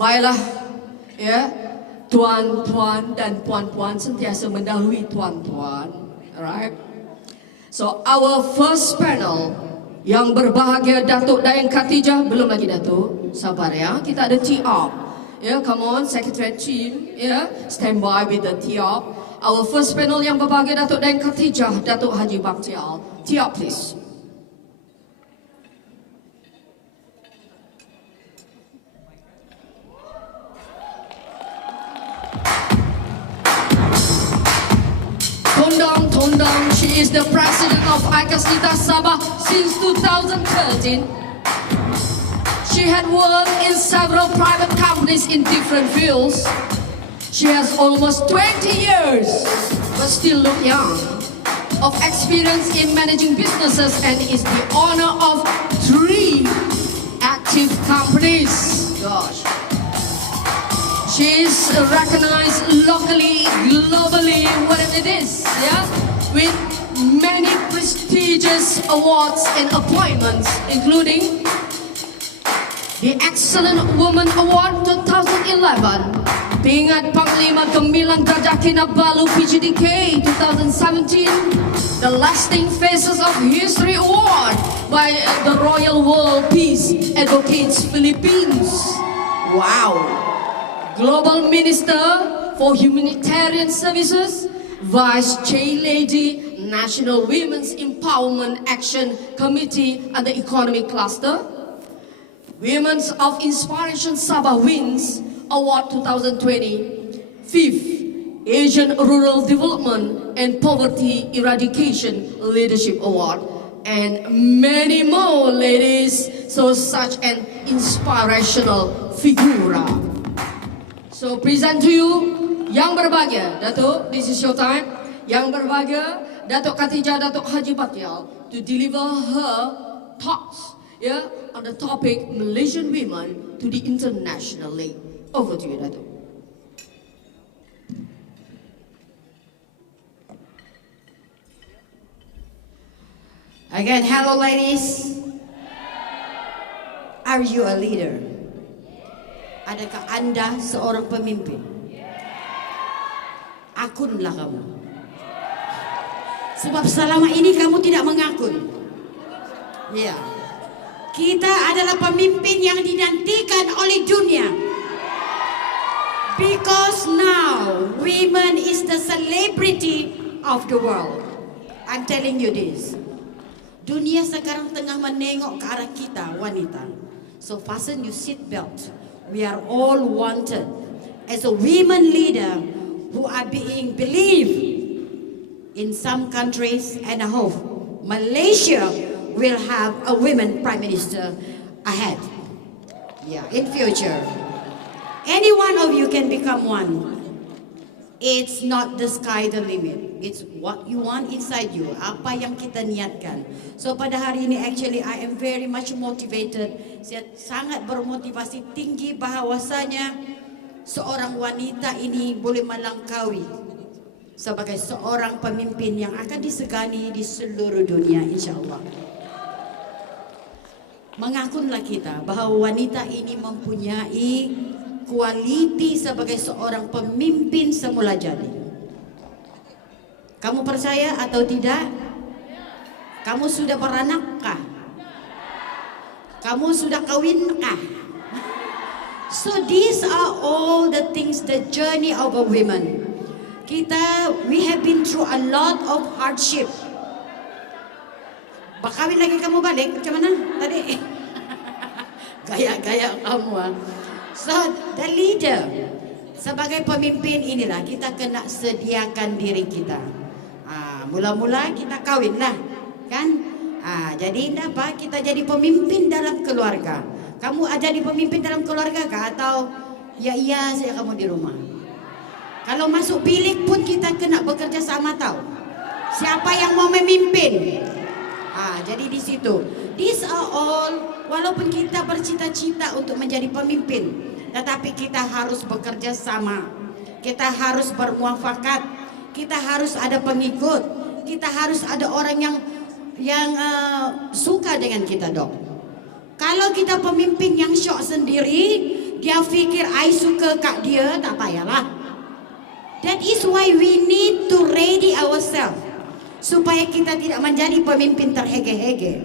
Baiklah, ya, tuan-tuan dan puan-puan sentiasa mendahului tuan-tuan, alright? So our first panel yang berbahagia Datuk Dayang Khatijah, belum lagi Datuk, sabar ya, kita ada tee up. Ya, come on, Secretary Team, ya, stand by with the tee up. Our first panel yang berbahagia Datuk Dayang Khatijah, Datuk Haji Bakhtiar. Tee up please. Tondang, she is the president of Aikasnita Sabah since 2013. She had worked in several private companies in different fields. She has almost 20 years, but still look young, of experience in managing businesses and is the owner of 3 active companies. Gosh. She is recognized locally, globally, whatever it is, yeah, with many prestigious awards and appointments, including the Excellent Woman Award 2011, Pingat Panglima Gemilang Gajah Kinabalu PGDK 2017, the Lasting Faces of History Award by the Royal World Peace Advocates Philippines. Wow. Global Minister for Humanitarian Services, Vice Chair Lady, National Women's Empowerment Action Committee and the Economic Cluster, Women's of Inspiration Sabah Wins Award 2020, 5th Asian Rural Development and Poverty Eradication Leadership Award, and many more, ladies. So such an inspirational figura. So present to you, yang berbahagia, Datuk, this is your time. Yang berbahagia, Datuk Khatijah, Datuk Haji Bakhtiar, to deliver her thoughts, yeah, on the topic Malaysian women to the international league. Over to you, Datuk. Again, hello ladies. Are you a leader? Adakah anda seorang pemimpin? Akunlah kamu. Sebab selama ini kamu tidak mengakun. Ya. Kita adalah pemimpin yang dinantikan oleh dunia. Because now women is the celebrity of the world. I'm telling you this. Dunia sekarang tengah menengok ke arah kita, wanita. So fasten your seat belt. We are all wanted as a women leader who are being believed in some countries, and I hope Malaysia will have a women prime minister ahead. Yeah, in future. Any one of you can become one. It's not the sky the limit. It's what you want inside you. Apa yang kita niatkan. So pada hari ini actually I am very much motivated. Saya sangat bermotivasi tinggi bahawasanya seorang wanita ini boleh melangkaui sebagai seorang pemimpin yang akan disegani di seluruh dunia, insyaAllah. Mengakunlah kita bahawa wanita ini mempunyai kualiti sebagai seorang pemimpin semula jadi. Kamu percaya atau tidak? Kamu sudah beranak-kah? Kamu sudah kawin-kah? So these are all the things, the journey of a woman. We have been through a lot of hardship. Bakawin lagi kamu balik, macam mana tadi? Gaya-gaya kamu. So the leader, sebagai pemimpin inilah kita kena sediakan diri kita. Mula-mula kita kawin lah, kan? Jadi apa? Kita jadi pemimpin dalam keluarga. Kamu jadi pemimpin dalam keluarga kah? Atau ya iya saja kamu di rumah? Kalau masuk bilik pun kita kena bekerja sama, tahu? Siapa yang mau memimpin? Jadi di situ. These are all, walaupun kita bercita-cita untuk menjadi pemimpin, tetapi kita harus bekerja sama. Kita harus bermuafakat. Kita harus ada pengikut. Kita harus ada orang yang suka dengan kita, dok. Kalau kita pemimpin yang syok sendiri, dia fikir I suka kat dia, tak payahlah. That is why we need to ready ourselves supaya kita tidak menjadi pemimpin terhege-hege.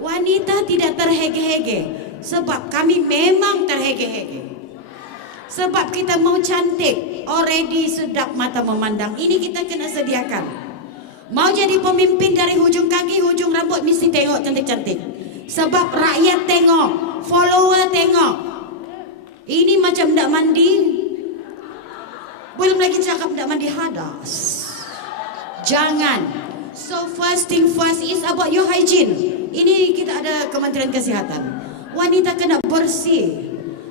Wanita tidak terhege-hege sebab kami memang terhege-hege. Sebab kita mau cantik, already sedap mata memandang. Ini kita kena sediakan. Mau jadi pemimpin dari hujung kaki, hujung rambut mesti tengok cantik-cantik. Sebab rakyat tengok, follower tengok. Ini macam tak mandi. Belum lagi cakap tak mandi hadas. Jangan. So first thing first is about your hygiene. Ini kita ada Kementerian Kesihatan. Wanita kena bersih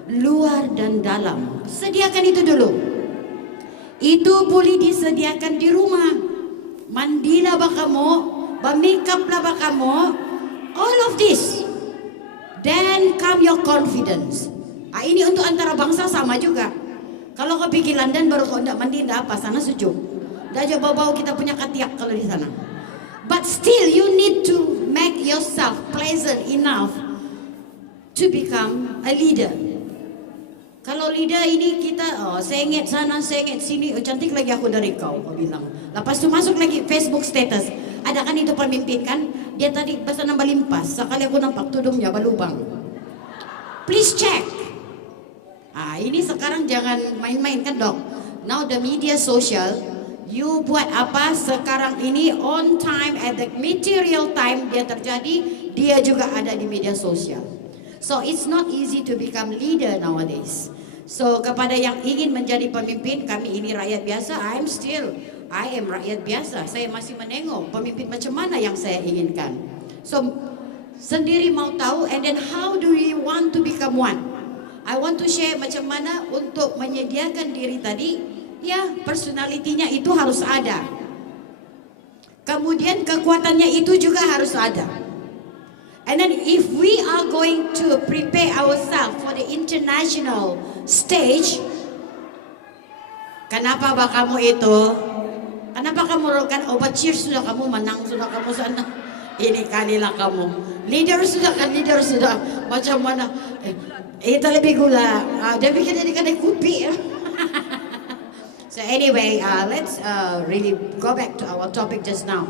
luar dan dalam. Sediakan itu dulu. Itu boleh disediakan di rumah. Mandilah bah kamu, bermakeup lah bah kamu. All of this. Then come your confidence. Ini untuk antara bangsa sama juga. Kalau kau pergi London baru kau tidak mandi, tidak apa, sana sejuk. Dah je bau-bau kita punya ketiak kalau di sana. But still you need to make yourself pleasant enough to become a leader. Kalau leader ini kita sengit sana, sengit sini, cantik lagi aku dari kau bilang. Lepas tu masuk lagi Facebook status. Ada kan itu pemimpin kan? Dia tadi pasal nambah limpas. Sekali aku nampak tudungnya berlubang. Please check. Ini sekarang jangan main-main kan dok. Now the media social, you buat apa sekarang ini on time at the material time dia terjadi, dia juga ada di media sosial. So it's not easy to become leader nowadays. So kepada yang ingin menjadi pemimpin, kami ini rakyat biasa, I am rakyat biasa. Saya masih menengok pemimpin macam mana yang saya inginkan. So sendiri mau tahu, and then how do we want to become one? I want to share macam mana untuk menyediakan diri tadi. Ya, personalitinya itu harus ada. Kemudian kekuatannya itu juga harus ada. And then if we are going to prepare ourselves for the international stage, kenapa bah kamu itu? Kenapa kamu kan obat cheers sudah kamu menang, sudah kamu sana. Ini kalilah kamu. Leader sudah kan, leader sudah. Macam mana? Itu lebih gula. Dia bikin jadi kadang kopi. So anyway, let's really go back to our topic just now.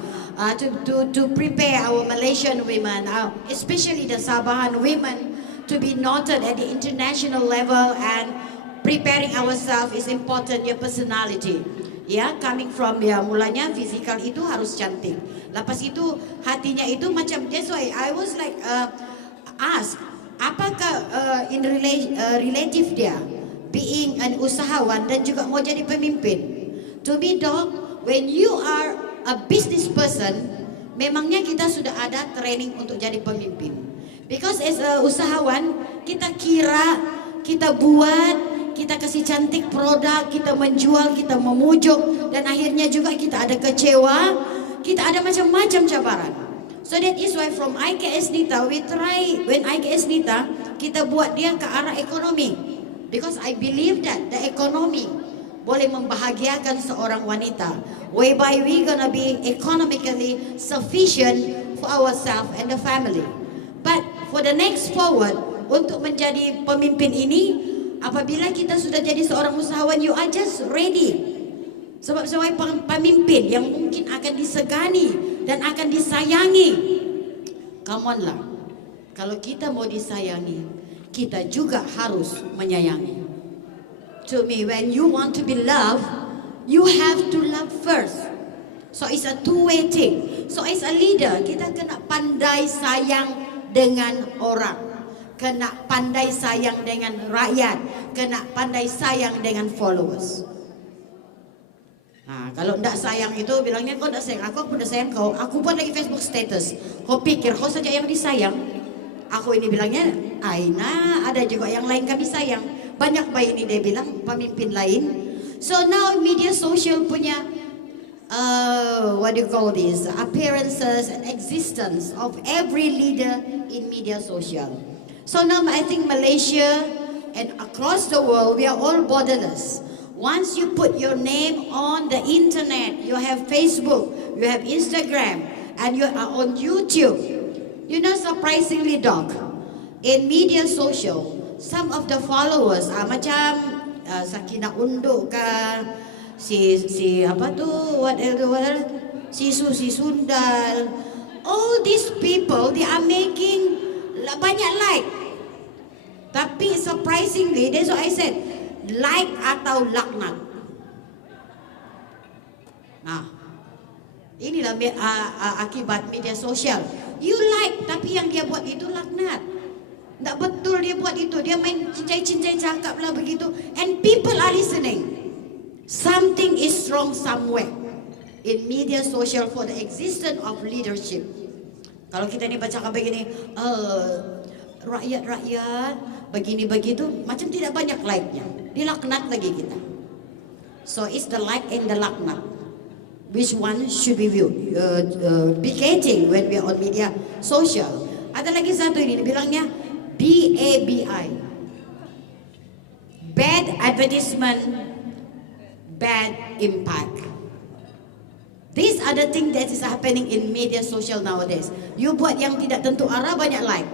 To prepare our Malaysian women, especially the Sabahan women, to be noted at the international level, and preparing ourselves is important. Your personality, coming from mulanya physical itu harus cantik. Lepas itu hatinya itu macam. That's why I was like ask, apakah in relative dia being an usahawan dan juga mau jadi pemimpin. To me dog, when you are a business person, memangnya kita sudah ada training untuk jadi pemimpin. Because as a usahawan, kita kira, kita buat, kita kasih cantik produk, kita menjual, kita memujuk, dan akhirnya juga kita ada kecewa, kita ada macam-macam cabaran. So that is why from IKS Nita, we try, when IKS Nita, kita buat dia ke arah ekonomi. Because I believe that the economy boleh membahagiakan seorang wanita, whereby we gonna be economically sufficient for ourselves and the family. But for the next forward, untuk menjadi pemimpin ini, apabila kita sudah jadi seorang usahawan, you are just ready. Sebab sebagai pemimpin yang mungkin akan disegani dan akan disayangi, come on lah. Kalau kita mau disayangi, kita juga harus menyayangi. To me, when you want to be loved, you have to love first. So it's a two-way thing. So as a leader, kita kena pandai sayang dengan orang, kena pandai sayang dengan rakyat, kena pandai sayang dengan followers. Kalau tidak sayang itu bilangnya kau tidak sayang aku pun tidak sayang kau. Aku pun lagi Facebook status. Kau pikir kau saja yang disayang? Aku ini bilangnya, Aina, ada juga yang lain kami sayang. Banyak bayi ini dia bilang, pemimpin lain. So now media social punya, what do you call this, appearances and existence of every leader in media social. So now I think Malaysia and across the world, we are all borderless. Once you put your name on the internet, you have Facebook, you have Instagram, and you are on YouTube. You know, surprisingly, Doc, in media social, some of the followers macam Sakina Unduk kah, si apa tu, what else, si Susi Sundal, all these people they are making banyak like. Tapi surprisingly, that's what I said, like atau laknat. Nah, inilah akibat media sosial. You like, tapi yang dia buat itu laknat. Tak betul dia buat itu. Dia main cincai-cincai cakap lah begitu. And people are listening. Something is wrong somewhere in media social for the existence of leadership. Kalau kita ni baca begini, rakyat-rakyat begini begitu, macam tidak banyak like-nya. Dilaknat lagi kita. So it's the like and the laknat. Which one should be viewed? Begetting when we are on media social. Ada lagi satu ini, bilangnya BABI. Bad advertisement, bad impact. These are the things that is happening in media social nowadays. You buat yang tidak tentu arah banyak like.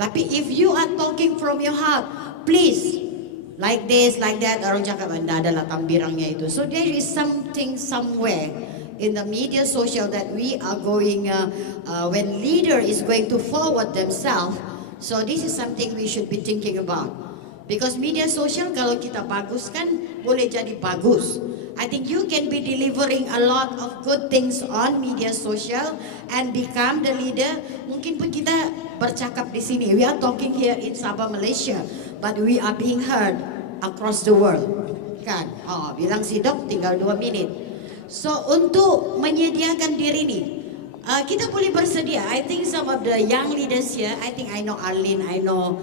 Tapi if you are talking from your heart, please, like this, like that, orang cakap anda adalah tambirangnya itu. So there is something somewhere in the media social that we are going, when leader is going to forward themselves. So this is something we should be thinking about. Because media social kalau kita baguskan boleh jadi bagus. I think you can be delivering a lot of good things on media social and become the leader. Mungkin pun kita bercakap di sini. We are talking here in Sabah, Malaysia, but we are being heard across the world. Kan? Oh, bilang si Dok tinggal 2 minit. So untuk menyediakan diri ni, kita boleh bersedia. I think some of the young leaders here, I think I know Arlene, I know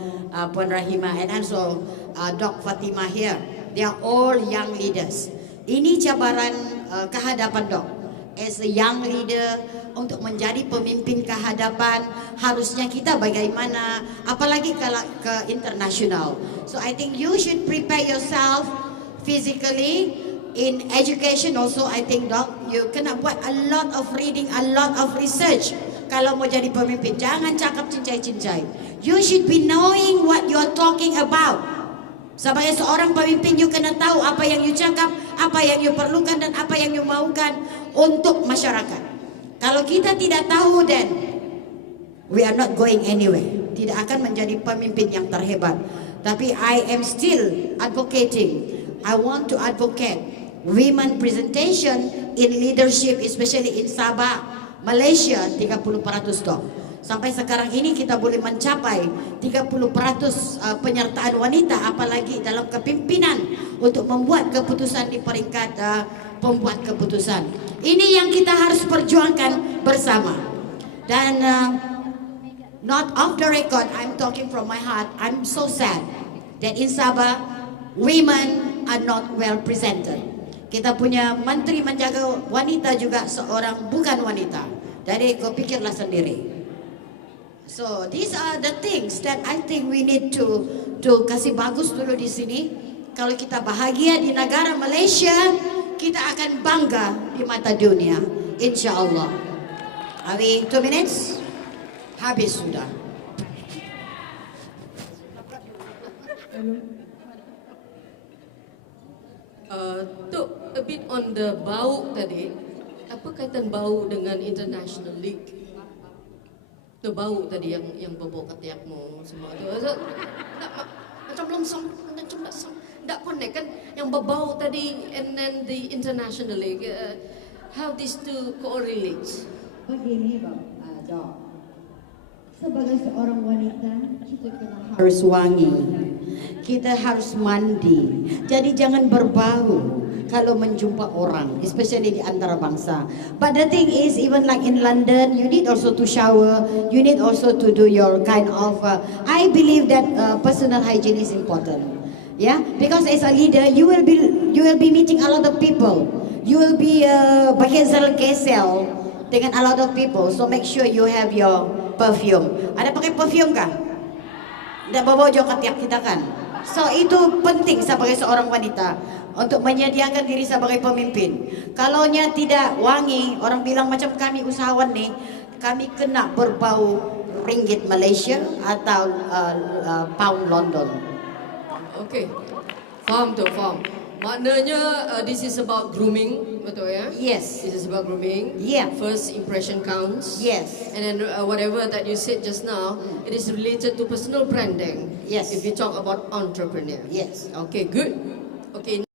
Puan Rahimah, and also Dok Fatimah here. They are all young leaders. Ini cabaran kehadapan Dok. As a young leader, untuk menjadi pemimpin kehadapan, harusnya kita bagaimana, apalagi kalau ke internasional. So I think you should prepare yourself physically. In education also, I think Dok, you kena buat a lot of reading, a lot of research. Kalau mau jadi pemimpin, jangan cakap cincai-cincai. You should be knowing what you are talking about. Sebagai seorang pemimpin, you kena tahu apa yang you cakap, apa yang you perlukan dan apa yang you maukan untuk masyarakat. Kalau kita tidak tahu, then we are not going anywhere. Tidak akan menjadi pemimpin yang terhebat. Tapi I am still advocating. I want to advocate women presentation in leadership, especially in Sabah, Malaysia, 30% Dok. Sampai sekarang ini kita boleh mencapai 30% penyertaan wanita, apalagi dalam kepimpinan untuk membuat keputusan di peringkat pembuat keputusan. Ini yang kita harus perjuangkan bersama. Dan not off the record, I'm talking from my heart. I'm so sad that in Sabah, women are not well presented. Kita punya menteri menjaga wanita juga seorang bukan wanita. Jadi kau pikirlah sendiri. So these are the things that I think we need to kasih bagus dulu di sini. Kalau kita bahagia di negara Malaysia, kita akan bangga di mata dunia, insya Allah. Are we 2 minutes? Habis sudah. A bit on the bau tadi, apa kaitan bau dengan International League? Tu bau tadi yang berbau ketiakmu semua tu. Macam langsung, macam tak connect kan? Yang berbau tadi and then the International League. How these two correlates? Begini Dok, sebagai seorang wanita kita harus wangi, kita harus mandi. Jadi jangan berbau kalau menjumpa orang, especially di antara bangsa. But the thing is, even like in London, you need also to shower, you need also to do your kind of. I believe that personal hygiene is important. Yeah, because as a leader, you will be meeting a lot of people. You will be bergesel dengan a lot of people. So make sure you have your perfume. Ada pakai perfume kah? Tidak bawa jauh ketiak kita kan? So itu penting sebagai seorang wanita untuk menyediakan diri sebagai pemimpin. Kalau tidak wangi, orang bilang macam kami usahawan nih, kami kena berbau ringgit Malaysia atau pound London. Okay. Faham tu, faham. Maknanya this is about grooming, betul ya? Yes. This is about grooming. Yeah. First impression counts. Yes. And then whatever that you said just now, it is related to personal branding. Yes. If you talk about entrepreneur. Yes. Okay, good. Okay.